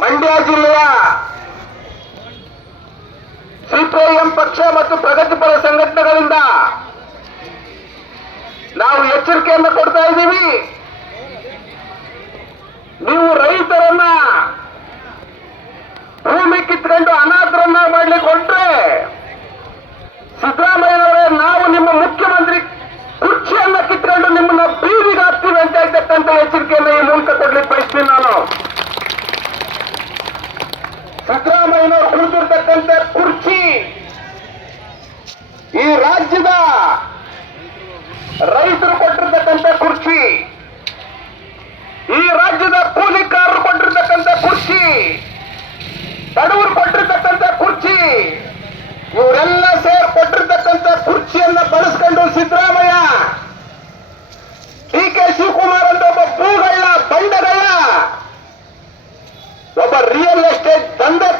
ಮಂಡ್ಯ ಜಿಲ್ಲೆಯ ಸಿಪಿಐಎಂ ಪಕ್ಷ ಮತ್ತು ಪ್ರಗತಿಪರ ಸಂಘಟನೆಗಳಿಂದ ನಾವು ಎಚ್ಚರಿಕೆಯನ್ನು ಕೊಡ್ತಾ ಇದ್ದೀವಿ. ನೀವು ರೈತರನ್ನ ಭೂಮಿ ಕಿತ್ಕೊಂಡು ಅನಾಥರನ್ನ ಮಾಡ್ಲಿಕ್ಕೆ ಹೊರಟ್ರೆ ಸಿದ್ದರಾಮಯ್ಯನವರೇ, ನಾವು ನಿಮ್ಮ ಮುಖ್ಯಮಂತ್ರಿ ಕುರ್ಚಿಯನ್ನ ಕಿತ್ಕೊಂಡು ನಿಮ್ಮನ್ನ ಬೀದಿಗೆ ಅಂತ ಇದ್ದಕ್ಕಂತ ಎಚ್ಚರಿಕೆಯನ್ನು ಈ ಮೂಲಕ ಕೊಡ್ಲಿಕ್ಕೆ ಬಯಸ್ತೀನಿ ನಾನು ಸಿದ್ದರಾಮಯ್ಯನವರು ಕುಳಿತಿರ್ತಕ್ಕಂಥ ಕುರ್ಚಿ. ಈ ರಾಜ್ಯದ ರೈತರು ಕೊಟ್ಟಿರ್ತಕ್ಕಂಥ ಕುರ್ಚಿ. ಈ ರಾಜ್ಯದ ಕೂಲಿಕಾರರು ಕೊಟ್ಟಿರ್ತಕ್ಕಂಥ ಕುರ್ಚಿ. ಬಡವರು ಕೊಟ್ಟಿರ್ತಕ್ಕಂಥ ಕುರ್ಚಿ. ಇವರೆಲ್ಲ ಸೇರ್ ಕೊಟ್ಟಿರ್ತಕ್ಕಂಥ ಕುರ್ಚಿಯನ್ನ ಬಳಸ್ಕೊಂಡು ಸಿದ್ದರಾಮಯ್ಯ ಡಿ ಕೆ ಶಿವಕುಮಾರ್ ಅಂತ ಒಬ್ಬ ಭೂಗಳ್ಳ ಬಂಡಗಳ್ಳ, ಒಬ್ಬ ರಿಯಲ್ ಎಸ್ಟೇಟ್ ದಂಧೆಕೋರ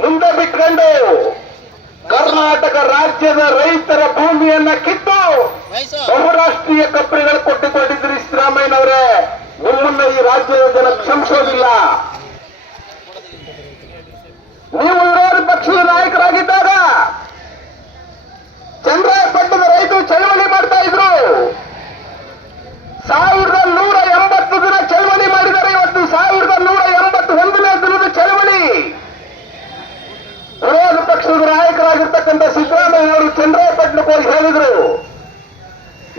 ಮುಂದೆ ಬಿಟ್ಕೊಂಡು ಕರ್ನಾಟಕ ರಾಜ್ಯದ ರೈತರ ಭೂಮಿಯನ್ನ ಕಿತ್ತು ಬಹುರಾಷ್ಟ್ರೀಯ ಕಂಪನಿಗಳು ಕೊಟ್ಟುಕೊಂಡಿದ್ರಿ ಸಿದ್ದರಾಮಯ್ಯನವರೇ. ನಿಮ್ಮನ್ನ ಈ ರಾಜ್ಯದ ಜನ ಕ್ಷಮಿಸೋದಿಲ್ಲ. ನೀವು ವಿರೋಧ ಪಕ್ಷದ ನಾಯಕರಾಗಿದ್ದಾಗ ಚಂದ್ರಾಯಪಟ್ಟಣದ ರೈತರು ಚಳವಳಿ ಮಾಡ್ತಾ ಇದ್ರು. ಸಾವಿರದ ನೂರ ಎಂಬತ್ತು ದಿನ ಚಳವಳಿ ಮಾಡಿದರೆ ಇವತ್ತು ಸಾವಿರದ ನೂರ ಎಂಬತ್ತು ಒಂದನೇ ದಿನದ ಚಳವಳಿ ವಿರೋಧ ಪಕ್ಷದ ನಾಯಕರಾಗಿರ್ತಕ್ಕಂಥ ಸಿದ್ದರಾಮಯ್ಯವರು ಚಂದ್ರಾಯಪಟ್ಟಣಕ್ಕೆ ಹೋಗಿ ಹೇಳಿದ್ರು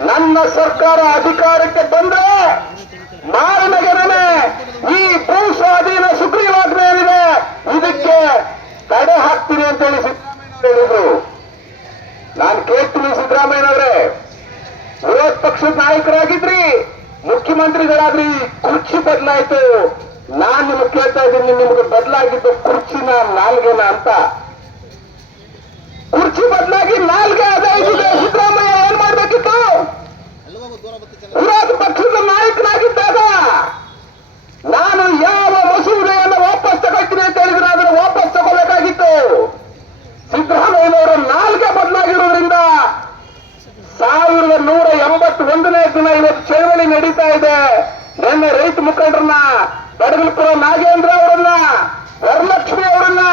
ನನ್ನ ಸರ್ಕಾರ ಅಧಿಕಾರಕ್ಕೆ ಬಂದ್ರೆ ಮಾರನಗೆರನೆ ಈ ಭೂ ಸ್ವಾಧೀನ ಸುಗ್ರೀವಾಜ್ಞೆ ಏನಿದೆ, ಇದಕ್ಕೆ ತಡೆ ಹಾಕ್ತೀನಿ ಅಂತೇಳಿ ಸಿದ್ದರಾಮಯ್ಯ ಹೇಳಿದ್ರು. ನಾನು ಕೇಳ್ತೀನಿ ಸಿದ್ದರಾಮಯ್ಯನವರೇ ವಿರೋಧ ಪಕ್ಷದ ನಾಯಕರಾಗಿದ್ರಿ, ಮುಖ್ಯಮಂತ್ರಿಗಳಾದ್ರಿ, ಕುರ್ಚಿ ಬದಲಾಯ್ತು. ನಾನ್ ನಿಮಗೆ ಕೇಳ್ತಾ ಇದ್ದೀನಿ, ನಿಮ್ಗೆ ಬದಲಾಗಿದ್ದು ಕುರ್ಚಿನ ನಾಲ್ಗೆನ ಅಂತ. ಕುರ್ಚಿ ಬದಲಾಗಿ ನಾಲ್ಗೆ ಅದಾಗಿದೆ ಸಿದ್ದರಾಮಯ್ಯ. ವಿರೋಧ ಪಕ್ಷದ ನಾಯಕನಾಗಿದ್ದಾಗ ನಾನು ಯಾವ ಮಸೂದೆಯನ್ನು ವಾಪಸ್ ತಗೊಳ್ತೀನಿ ಅಂತ ಹೇಳಿದ್ರೆ ಅದನ್ನು ವಾಪಸ್ ತಗೋಬೇಕಾಗಿತ್ತು ಸಿದ್ದರಾಮಯ್ಯನವರ ನಾಲ್ಕೇ ಬದಲಾಗಿರೋದ್ರಿಂದ ಸಾವಿರದ ನೂರ ಎಂಬತ್ತ ಒಂದನೇ ದಿನ ಇವತ್ತು ಚಳವಳಿ ನಡೀತಾ ಇದೆ. ನಿನ್ನೆ ರೈತ ಮುಖಂಡರನ್ನ, ಬಡಗಲ್ಪುರ ನಾಗೇಂದ್ರ ಅವರನ್ನ, ವರಲಕ್ಷ್ಮಿ ಅವರನ್ನ,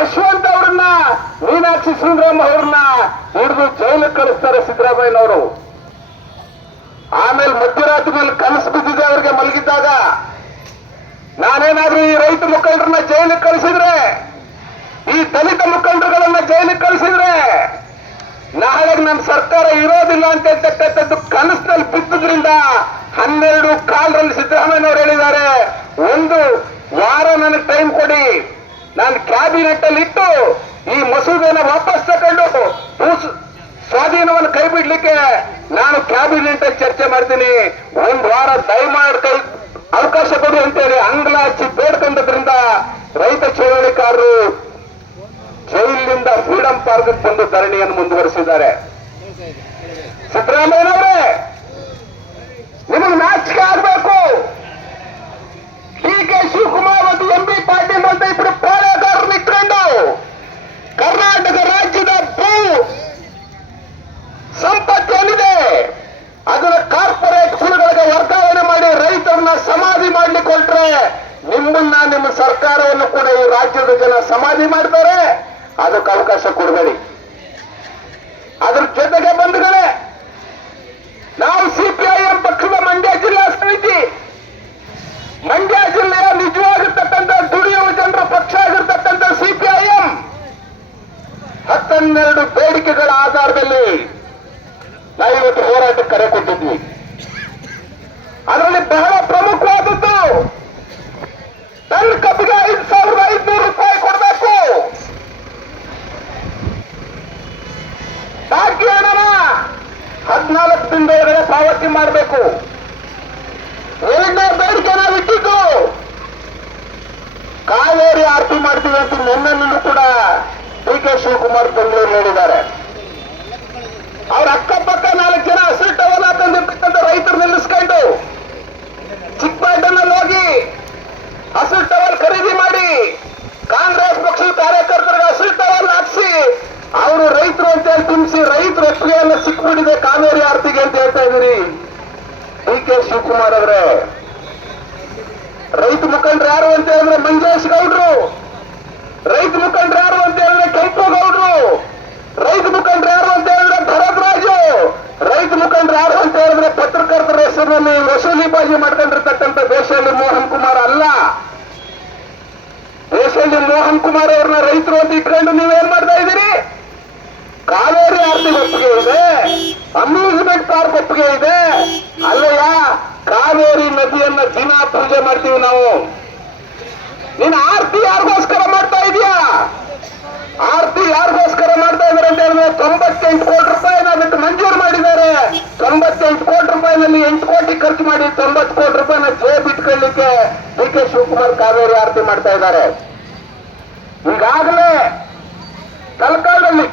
ಯಶವಂತ್ ಅವರನ್ನ, ಮೀನಾಕ್ಷಿ ಸುಂದರಮ್ಮ ಅವರನ್ನ ಹಿಡಿದು ಜೈಲಿಗೆ ಕಳಿಸ್ತಾರೆ ಸಿದ್ದರಾಮಯ್ಯನವರು. ಆಮೇಲೆ ಮಧ್ಯರಾತ್ರಿಯಲ್ಲಿ ಕನಸು ಬಿದ್ದಿದೆ, ಅವರಿಗೆ ಮಲಗಿದ್ದಾಗ. ನಾನೇನಾದ್ರೂ ಈ ರೈತ ಮುಖಂಡರನ್ನ ಜೈಲಿಗೆ ಕಳಿಸಿದ್ರೆ, ಈ ದಲಿತ ಮುಖಂಡರುಗಳನ್ನ ಜೈಲಿಗೆ ಕಳಿಸಿದ್ರೆ, ನಾಳೆ ನನ್ನ ಸರ್ಕಾರ ಇರೋದಿಲ್ಲ ಅಂತ ಹೇಳ್ತಕ್ಕಂಥದ್ದು ಕನಸಿನಲ್ಲಿ ಬಿದ್ದುದ್ರಿಂದ ಹನ್ನೆರಡು ಕಾಲರಲ್ಲಿ ಸಿದ್ದರಾಮಯ್ಯನವರು ಹೇಳಿದ್ದಾರೆ, ಒಂದು ವಾರ ನನಗೆ ಟೈಮ್ ಕೊಡಿ. ನಾನು ಕ್ಯಾಬಿನೆಟ್ ಅಲ್ಲಿ ಇಟ್ಟು ಈ ಮಸೂದೆನ ವಾಪಸ್ ತಗೊಂಡು ಸ್ವಾಧೀನವನ್ನು ಕೈ ಬಿಡ್ಲಿಕ್ಕೆ ನಾನು ಕ್ಯಾಬಿನೆಟ್ ಚರ್ಚೆ ಮಾಡ್ತೀನಿ. ಒಂದ್ ವಾರ ದಯಮಾಡಿ ಕೈ ಅವಕಾಶ ಕೊಡಿ ಅಂತೇಳಿ ಅಂಗ್ಲ ಹಚ್ಚಿ ಬೇಡ್ಕೊಂಡದ್ರಿಂದ ರೈತ ಚಳವಳಿಕಾರರು ಜೈಲಿನಿಂದ ಫ್ರೀಡಂ ಪಾರ್ಕ್ ಬಂದು ಧರಣಿಯನ್ನು ಮುಂದುವರಿಸಿದ್ದಾರೆ. ಸಿದ್ದರಾಮಯ್ಯನವರೇ ನಿಮಗೆ ನಾಚಿಕೆ ಆಗ್ಬೇಕು. ಡಿ ಕೆ ಶಿವಕುಮಾರ್ ಮತ್ತು ಎಂ ಬಿ ಪಾಟೀಲ್ ಅಂತ ಇಬ್ಬರು ಪಾಳೆಗಾರರನ್ನ ಇಟ್ಕೊಂಡು ಕರ್ನಾಟಕ ರಾಜ್ಯದ ಭೂ ಸಂಪತ್ತು ಏನಿದೆ ಅದನ್ನ ಕಾರ್ಪೊರೇಟ್ ಕುಲಗಳಿಗೆ ವರ್ಗಾವಣೆ ಮಾಡಿ ರೈತರನ್ನ ಸಮಾಧಿ ಮಾಡ್ಲಿಕ್ಕೆ ಹೊರಟ್ರೆ ನಿಮ್ಮನ್ನ ನಿಮ್ಮ ಸರ್ಕಾರವನ್ನು ಕೂಡ ಈ ರಾಜ್ಯದ ಜನ ಸಮಾಧಿ ಮಾಡ್ತಾರೆ ಅದಕ್ಕೆ ಅವಕಾಶ ಕೊಡಬೇಡಿ ಅದ್ರ ಜೊತೆಗೆ ಬಂಧುಗಳೇ ನಾವು ಸಿಪಿಐಎಂ ಪಕ್ಷದ ಮಂಡ್ಯ ಜಿಲ್ಲಾ ಸಮಿತಿ ಮಂಡ್ಯ ಜಿಲ್ಲೆಯ ನಿಜವಾಗಿರ್ತಕ್ಕಂಥ ದುಡಿಯುವ ಜನರ ಪಕ್ಷ ಆಗಿರ್ತಕ್ಕಂಥ ಸಿಪಿಐಎಂ ಹತ್ತನ್ನೆರಡು ಬೇಡಿಕೆಗಳ ಆಧಾರದಲ್ಲಿ ನಾವು ಇವತ್ತು ಹೋರಾಟಕ್ಕೆ ಕರೆ ಕೊಟ್ಟಿದ್ವಿ ಅದರಲ್ಲಿ ಬಹಳ ಪ್ರಮುಖವಾದದ್ದು ಟನ್ ಕಬ್ಬಿಗೆ ಐದು ಸಾವಿರದ ಐದುನೂರು ರೂಪಾಯಿ ಕೊಡಬೇಕು ಬಾಕಿ ಹಣನ ಹದಿನಾಲ್ಕು ದಿನದೊಳಗಡೆ ಪಾವತಿ ಮಾಡಬೇಕು ಎರಡನೇ ಬೇಡಿಕೆ ನಾವು ಇಟ್ಟಿದ್ದು ಕಾವೇರಿ ಆರತಿ ಮಾಡ್ತೀವಿ ಅಂತ ನಿನ್ನೆ ಕೂಡ ಡಿ ಕೆ ಶಿವಕುಮಾರ್ ಬೆಂಗಳೂರು ಹೇಳಿದ್ದಾರೆ ಅವ್ರ ಅಕ್ಕಪಕ್ಕ ನಾಲ್ಕು ಜನ ಹಸಿರು ಟವಲ್ ಹಾಕೊಂಡಿರ್ತಕ್ಕಂಥ ರೈತರು ನಿಲ್ಲಿಸ್ಕೊಂಡು ಚಿಕ್ಕಪೇಟೆನಲ್ಲಿ ಹೋಗಿ ಹಸಿರು ಟವಲ್ ಖರೀದಿ ಮಾಡಿ ಕಾಂಗ್ರೆಸ್ ಪಕ್ಷದ ಕಾರ್ಯಕರ್ತರಿಗೆ ಹಸಿರು ಟವಲ್ ಹಾಕ್ಸಿ ಅವರು ರೈತರು ಅಂತ ಹೇಳಿ ತುಂಬಿಸಿ ರೈತರು ಒಪ್ಪಿಗೆಯನ್ನು ಸಿಕ್ಬಿಟ್ಟಿದೆ ಕಾವೇರಿ ಆರತಿಗೆ ಅಂತ ಹೇಳ್ತಾ ಶಿವಕುಮಾರ್ ಅವರೇ ರೈತ ಮುಖಂಡರು ಯಾರು ಅಂತ ಹೇಳಿದ್ರೆ ಮಂಜೇಶ್ ಗೌಡ್ರು ರೈತ ಮುಖಂಡರು ಯಾರು ಅಂತ ಹೇಳಿದ್ರೆ ಕೆಂಪೇಗೌಡರು ರೈತ ಮುಖಂಡರು ಯಾರು ಅಂತ ಹೇಳಿದ್ರೆ ಭರತ್ ರಾಜು ರೈತ ಮುಖಂಡರು ಯಾರು ಅಂತ ಹೇಳಿದ್ರೆ ಪತ್ರಕರ್ತರ ಹೆಸರಿನಲ್ಲಿ ವಸೂಲಿಬಾಜಿ ಮಾಡ್ಕೊಂಡಿರ್ತಕ್ಕಂಥ ದೇಶದಲ್ಲಿ ಮೋಹನ್ ಕುಮಾರ್ ಅಲ್ಲ ದೇಶದಲ್ಲಿ ಮೋಹನ್ ಕುಮಾರ್ ಅವ್ರನ್ನ ರೈತರು ಅಂತ ಇಟ್ಕೊಂಡು ನೀವೇನ್ ಮಾಡ್ತಾ ಇದ್ದೀರಿ ಕಾವೇರಿ ಆರ್ತಿ ಒಪ್ಪಿಗೆ ಇದೆ ಅಮ್ಯೂಸ್ಮೆಂಟ್ ಪಾರ್ಕ್ ಒಪ್ಪಿಗೆ ಇದೆ ಅಲ್ಲಯ್ಯ ಕಾವೇರಿ ನದಿಯನ್ನ ದಿನ ಪೂಜೆ ಮಾಡ್ತೀವಿ ನಾವು ನೀನ್ ಆರ್ತಿ ಯಾರಿಗೋಸ್ಕರ ಮಾಡ್ತಾ ಇದೀಯಾ? ಆರ್ತಿ ಯಾರಿಗೋಸ್ಕರ ಮಾಡ್ತಾ ಇದಾರೆ ಅಂತ ಹೇಳಿದ್ರೆ ತೊಂಬತ್ತೆಂಟು ಕೋಟಿ ರೂಪಾಯಿ ಅದಕ್ಕೆ ಮಂಜೂರು ಮಾಡಿದ್ದಾರೆ. ತೊಂಬತ್ತೆಂಟು ಕೋಟಿ ರೂಪಾಯಿನಲ್ಲಿ ಎಂಟು ಕೋಟಿ ಖರ್ಚು ಮಾಡಿ ತೊಂಬತ್ತು ಕೋಟಿ ರೂಪಾಯಿನ ಜೇಬ್ ಇಟ್ಕೊಳ್ಳಿಕ್ಕೆ ಡಿ ಕೆ ಶಿವಕುಮಾರ್ ಕಾವೇರಿ ಆರತಿ ಮಾಡ್ತಾ ಇದ್ದಾರೆ. ಈಗಾಗಲೇ ತಲಕಾಲದಲ್ಲಿ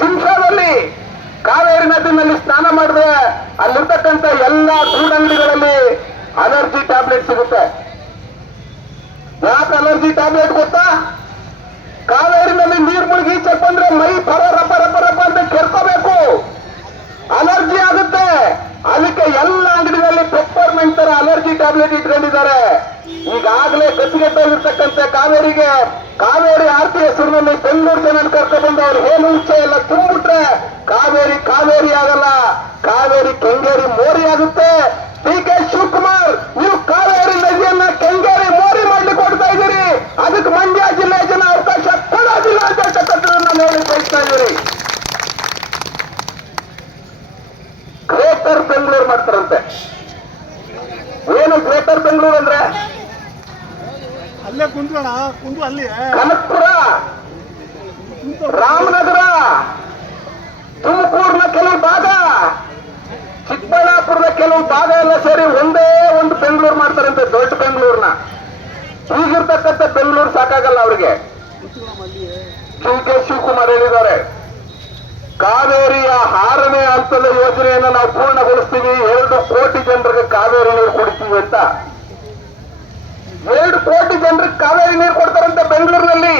ಸಿಂಸಾದಲ್ಲಿ ಕಾವೇರಿ ನದಿನಲ್ಲಿ ಸ್ನಾನ ಮಾಡಿದ್ರೆ ಅಲ್ಲಿರ್ತಕ್ಕಂಥ ಎಲ್ಲ ಗೂಡಂಗಡಿಗಳಲ್ಲಿ ಅಲರ್ಜಿ ಟ್ಯಾಬ್ಲೆಟ್ ಸಿಗುತ್ತೆ. ಯಾಕೆ ಅಲರ್ಜಿ ಟ್ಯಾಬ್ಲೆಟ್ ಗೊತ್ತಾ? ಕಾವೇರಿನಲ್ಲಿ ನೀರು ಮುಳುಗಿ ಚಪ್ಪಂದ್ರೆ ಮೈ ಪರ ರಪ ರಪ ರಪ ಅಂತ ಕೆರ್ಕೋಬೇಕು. ಅಲರ್ಜಿ ಆಗುತ್ತೆ. ಅದಕ್ಕೆ ಎಲ್ಲ ಅಂಗಡಿಗಳಲ್ಲಿ ಪೆಪ್ಪರ್ಮೆಂಟ್ ತರ ಅಲರ್ಜಿ ಟ್ಯಾಬ್ಲೆಟ್ ಇಟ್ಕೊಂಡಿದ್ದಾರೆ. ಈಗಾಗಲೇ ಗತಿಗೆಟ್ಟೋಗಿರ್ತಕ್ಕಂಥ ಕಾವೇರಿಗೆ. ಕಾವೇರಿ ಆರ್ತಿ ಹೆಸರಿನಲ್ಲಿ ಬೆಂಗಳೂರು ಜನ ಕರ್ಕೊಂಡು ಬಂದು ಅವ್ರು ಏನು ಉಚ್ಚೆ ಎಲ್ಲ ತುಂಬಿಟ್ರೆ ಕಾವೇರಿ ಕಾವೇರಿ ಆಗಲ್ಲ. ಕಾವೇರಿ ಕೆಂಗೇರಿ ಮೋರಿ ಆಗುತ್ತೆ ಡಿ ಕೆ ಶಿವಕುಮಾರ್ ನೀವು ಕಾವೇರಿ ನದಿಯನ್ನ ಕೆಂಗೇರಿ ಮೋರಿ ಮಾಡ್ಲಿಕ್ಕೆ ಕೊಡ್ತಾ ಇದ್ದೀರಿ ಅದಕ್ಕೆ ಮಂಡ್ಯ ಜಿಲ್ಲೆ ಜನ ಅವಕಾಶ ಕೊಡೋದಿಲ್ಲ ಅಂತ ಹೇಳ್ತಕ್ಕಂಥದ್ದನ್ನ ನಾವು ಹೇಳಿ ಬಯಸ್ತಾ ಇದ್ದೀರಿ ಗ್ರೇಟರ್ ಬೆಂಗಳೂರು ಮಾಡ್ತಾರಂತೆ. ಏನು ಗ್ರೇಟರ್ ಬೆಂಗಳೂರು ಅಂದ್ರೆ? ಅಲ್ಲೇ ಕುಂದ್ರೋಣ ಕುಂದು ಅಲ್ಲಿ ಕನಕಪುರ? ರಾಮನಗರ? ತುಮಕೂರಿನ ಕೆಲವು ಭಾಗ? ಚಿಕ್ಕಬಳ್ಳಾಪುರದ ಕೆಲವು ಭಾಗ ಎಲ್ಲ ಸೇರಿ ಒಂದೇ ಒಂದು ಬೆಂಗಳೂರು ಮಾಡ್ತಾರಂತೆ ದೊಡ್ಡ ಬೆಂಗಳೂರಿನ. ಈಗಿರ್ತಕ್ಕಂಥ ಬೆಂಗಳೂರು ಸಾಕಾಗಲ್ಲ ಅವ್ರಿಗೆ. ಕೆ ಶಿವಕುಮಾರ್ ಹೇಳಿದ್ದಾರೆ ಕಾವೇರಿಯ ಆರನೇ ಹಂತದ ಯೋಜನೆಯನ್ನು ನಾವು ಪೂರ್ಣಗೊಳಿಸ್ತೀವಿ. ಎರಡು ಕೋಟಿ ಜನರಿಗೆ ಕಾವೇರಿ ನೀರು ಕೊಡ್ತೀವಿ ಅಂತ. ಎರಡು ಕೋಟಿ ಜನರಿಗೆ ಕಾವೇರಿ ನೀರು ಕೊಡ್ತಾರಂತೆ ಬೆಂಗಳೂರಿನಲ್ಲಿ.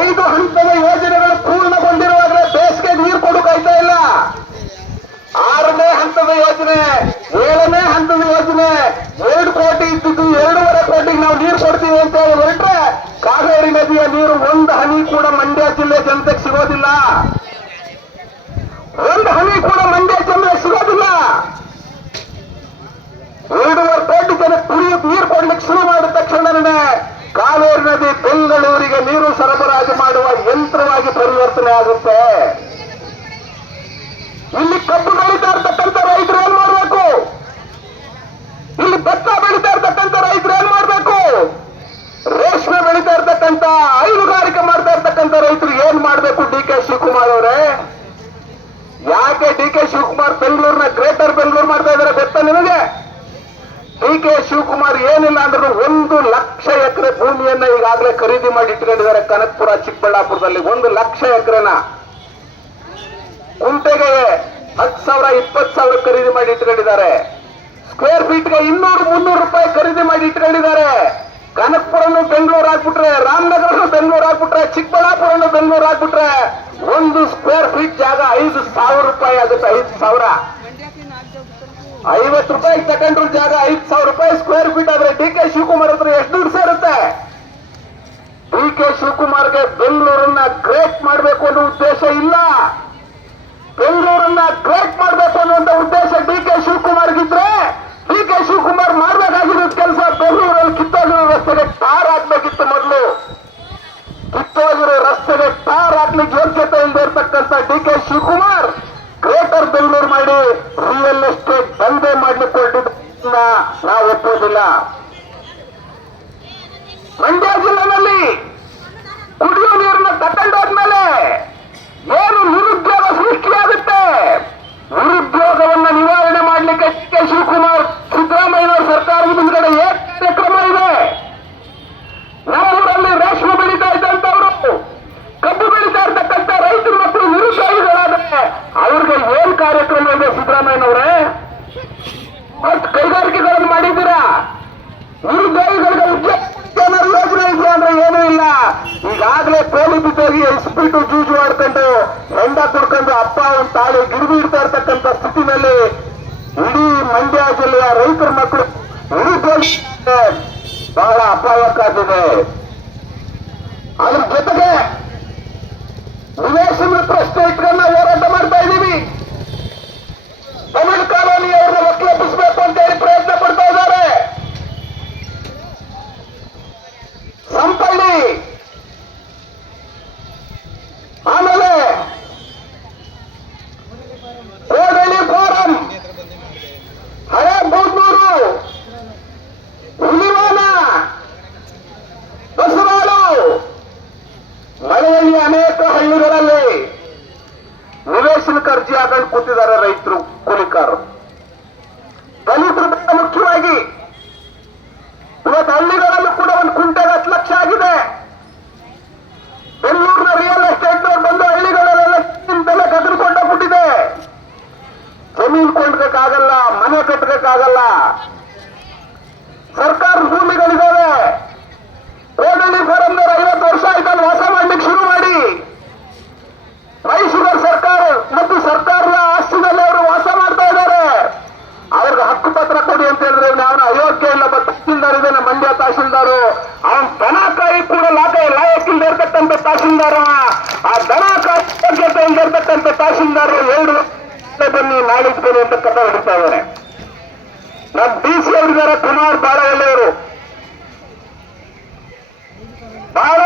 ಐದು ಹಂತದ ಯೋಜನೆಗಳು ಪೂರ್ಣಗೊಂಡಿರುವಾಗಲೇ ಬೇಸಿಗೆ ನೀರು ಕೊಡುಕಾಯ್ತಾ ಇಲ್ಲ. ಆರನೇ ಹಂತದ ಯೋಜನೆ, ಏಳನೇ ಹಂತದ ಯೋಜನೆ, ಎರಡು ಕೋಟಿ ಇದ್ದಿದ್ದು ಎರಡೂವರೆ ಕೋಟಿಗೆ ನಾವು ನೀರು ಕೊಡ್ತೀವಿ ಅಂತ ಹೇಳಿ ಹೊರಟ್ರೆ ಕಾವೇರಿ ನದಿಯ ನೀರು ಒಂದು ಹನಿ ಕೂಡ ಮಂಡ್ಯ ಜಿಲ್ಲೆ ಜನತೆಗೆ ಸಿಗೋದಿಲ್ಲ ಒಂದು ಹನಿ ಕೂಡ ಮಂಡ್ಯ ಜನತೆಗೆ ಸಿಗೋದಿಲ್ಲ ಎರಡೂವರೆ ಕೋಟಿ ಜನ ಕುಡಿಯೋಕೆ ನೀರು ಕೊಡ್ಲಿಕ್ಕೆ ಶುರು ಮಾಡಿದ ತಕ್ಷಣನೇ ಕಾವೇರಿ ನದಿ ಬೆಂಗಳೂರಿಗೆ ನೀರು ಸರಬರಾಜು ಮಾಡುವ ಯಂತ್ರವಾಗಿ ಪರಿವರ್ತನೆ ಆಗುತ್ತೆ ಇಲ್ಲಿ ಕಬ್ಬು ಬೆಳೀತಾ ಇರ್ತಕ್ಕಂಥ ರೈತರು ಏನ್ ಮಾಡ್ಬೇಕು ಇಲ್ಲಿ ಭತ್ತ ಬೆಳೀತಾ ಇರ್ತಕ್ಕಂಥ ರೈತರು ಏನ್ ಮಾಡ್ಬೇಕು ರೇಷ್ಮೆ ಬೆಳೀತಾ ಇರ್ತಕ್ಕಂಥ ಹೈನುಗಾರಿಕೆ ಮಾಡ್ತಾ ಇರ್ತಕ್ಕಂಥ ರೈತರು ಏನ್ ಮಾಡ್ಬೇಕು ಡಿ ಕೆ ಶಿವಕುಮಾರ್ ಅವರೇ ಯಾಕೆ ಡಿ ಕೆ ಶಿವಕುಮಾರ್ ಬೆಂಗಳೂರಿನ ಗ್ರೇಟರ್ ಬೆಂಗಳೂರು ಮಾಡ್ತಾ ಇದಾರೆ ಗೊತ್ತಾ ನಿಮಗೆ ಡಿ ಕೆ ಶಿವಕುಮಾರ್ ಏನಿಲ್ಲ ಅಂದ್ರೂ ಒಂದು ಲಕ್ಷ ಎಕರೆ ಭೂಮಿಯನ್ನ ಈಗಾಗಲೇ ಖರೀದಿ ಮಾಡಿ ಇಟ್ಕೊಂಡಿದ್ದಾರೆ ಕನಕಪುರ, ಚಿಕ್ಕಬಳ್ಳಾಪುರದಲ್ಲಿ. ಒಂದು ಲಕ್ಷ ಎಕರೆನ ಕುಂಟೆಗೆ ಹತ್ತು ಸಾವಿರ, ಇಪ್ಪತ್ತು ಸಾವಿರ ಖರೀದಿ ಮಾಡಿ ಇಟ್ಕೊಂಡಿದ್ದಾರೆ. ಸ್ಕ್ವೇರ್ ಫೀಟ್ಗೆ ಇನ್ನೂರು, ಮುನ್ನೂರು ರೂಪಾಯಿ ಖರೀದಿ ಮಾಡಿ ಇಟ್ಕೊಂಡಿದ್ದಾರೆ. ಕನಕಪುರನು ಬೆಂಗಳೂರು ಹಾಕ್ಬಿಟ್ರೆ ರಾಮನಗರನು ಬೆಂಗಳೂರು ಆಗ್ಬಿಟ್ರೆ, ಚಿಕ್ಕಬಳ್ಳಾಪುರನು ಬೆಂಗಳೂರು ಆಗ್ಬಿಟ್ರೆ ಒಂದು ಸ್ಕ್ವೇರ್ ಫೀಟ್ ಜಾಗ ಐದು ಸಾವಿರ ರೂಪಾಯಿ ಆಗುತ್ತೆ, ಐದು ಸಾವಿರ. ಐವತ್ತು ರೂಪಾಯಿ ತಗೊಂಡ್ರು ಜಾಗ ಐದು ಸಾವಿರ ರೂಪಾಯಿ ಸ್ಕ್ವೇರ್ ಫೀಟ್ ಆದ್ರೆ ಡಿ ಕೆ ಶಿವಕುಮಾರ್ ಹತ್ರ ಎಷ್ಟು ದುಡ್ಡು ಸೇರುತ್ತೆ? ಡಿ ಕೆ ಶಿವಕುಮಾರ್ಗೆ ಬೆಂಗಳೂರನ್ನ ಗ್ರೇಟ್ ಮಾಡಬೇಕು ಅನ್ನೋ ಉದ್ದೇಶ ಇಲ್ಲ. ಬೆಂಗಳೂರನ್ನ ಗ್ರೇಟ್ ಮಾಡಬೇಕು ಅನ್ನುವಂತ ಉದ್ದೇಶ ಡಿ ಕೆ ಶಿವಕುಮಾರ್ಗಿದ್ರೆ ಡಿ ಕೆ ಶಿವಕುಮಾರ್ ಮಾಡಬೇಕಾಗಿರೋ ಕೆಲಸ ಬೆಂಗಳೂರಲ್ಲಿ ಕಿತ್ತೋಗಿರೋ ರಸ್ತೆಗೆ ಟಾರ್ ಆಗ್ಬೇಕಿತ್ತು ಮೊದಲು. ಕಿತ್ತೋಗಿರೋ ರಸ್ತೆಗೆ ಟಾರ್ ಹಾಕ್ಲಿಕ್ಕೆ ಯೋಗ್ಯತೆ ಇಲ್ಲದೆ ಇರ್ತಕ್ಕಂಥ D K Shivakumar greater Bengaluru ಮಾಡಿ ರಿಯಲ್ ಎಸ್ಟೇಟ್ ದಂಧೆ ಮಾಡ್ಲಿಕ್ಕೆ ನಾವು ಒಪ್ಪೋದಿಲ್ಲ ಜಿಲ್ಲೆಯ ರೈತರ ಮಕ್ಕಳು ಉಳಿದ ಬಹಳ ಅಪಾಯಕ್ಕಾಗಿದೆ ಇರ್ತಕ್ಕಂಥ ತಹಸೀಲ್ದಾರ ಆ ದನ ಕೈಯಿಂದ ಇರ್ತಕ್ಕಂಥ ತಹಸೀಲ್ದಾರರು ಎರಡು ಬನ್ನಿ ನಾಳಿದ್ದು ಬನ್ನಿ ಕಥೆ ಹಿಡ್ತಾ ಇದ್ದಾರೆ. ನಮ್ಮ ಡಿ ಸಿ ಅವರಿದ್ದಾರೆ, ಕುಮಾರ್ ಬಾಳ ಒಳ್ಳೆಯವರು ಬಹಳ